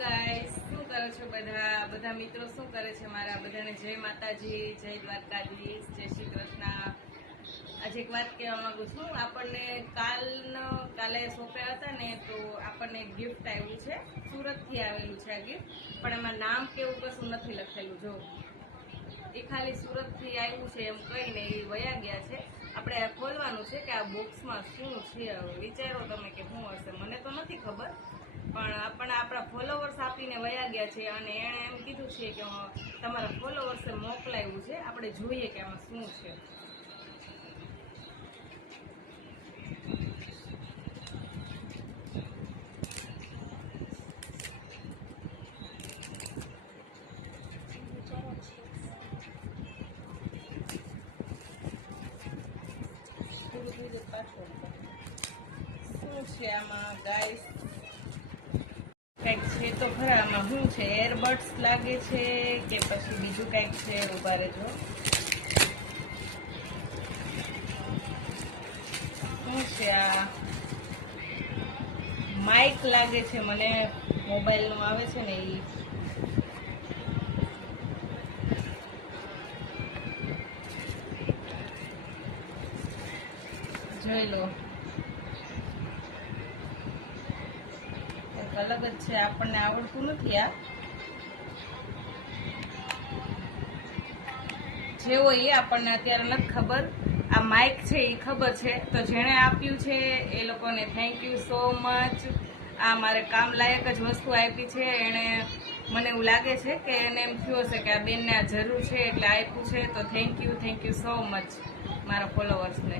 Guys, શું કરો છો બધા મિત્રો? શું કરે છે? મારા બધાને જય માતાજી, જય દ્વારકાધીશ, જય શ્રી કૃષ્ણ. આજે એક વાત કહેવા માંગુ છું. આપણને કાલે સોંપ્યા હતા ને, તો આપણને એક ગિફ્ટ આવ્યું છે. સુરતથી આવેલું છે આ ગિફ્ટ, પણ એમાં નામ કેવું કશું નથી લખેલું. જો એ ખાલી સુરતથી આવ્યું છે એમ કહીને એ વયા ગયા છે. આપણે ખોલવાનું છે કે આ બોક્સમાં શું છે. હવે વિચારો તમે કે શું હશે. મને તો નથી ખબર, પણ આપણા ફોલોવર્સ આપીને વયા ગયા છે અને એણે એમ કીધું છે કે તમારા ફોલોવર્સે મોકલાવ્યું છે. આપણે જોઈએ કે આમાં શું છે. શું છે આમાં ગાઈસ? કંઈક છે તો ખરા. આમાં શું છે? એરબડ્સ લાગે છે કે પછી બીજું કંઈક છે? ઉભા રહેજો. શું છે આ? માઇક લાગે છે મને. મોબાઈલ નું આવે છે ને એ. જોઈ લો, અલગ જ છે. આપણને આવડતું નથી આ. જેવો એ આપણને અત્યારે નથી ખબર. આ માઇક છે એ ખબર છે. તો જેણે આપ્યું છે એ લોકોને થેન્ક યુ સો મચ. આ મારે કામ લાયક જ વસ્તુ આપી છે એણે. મને એવું લાગે છે કે એને એમ થયું હશે કે આ બેનને આ જરૂર છે એટલે આપ્યું છે. તો થેન્ક યુ સો મચ મારા ફોલોવર્સને.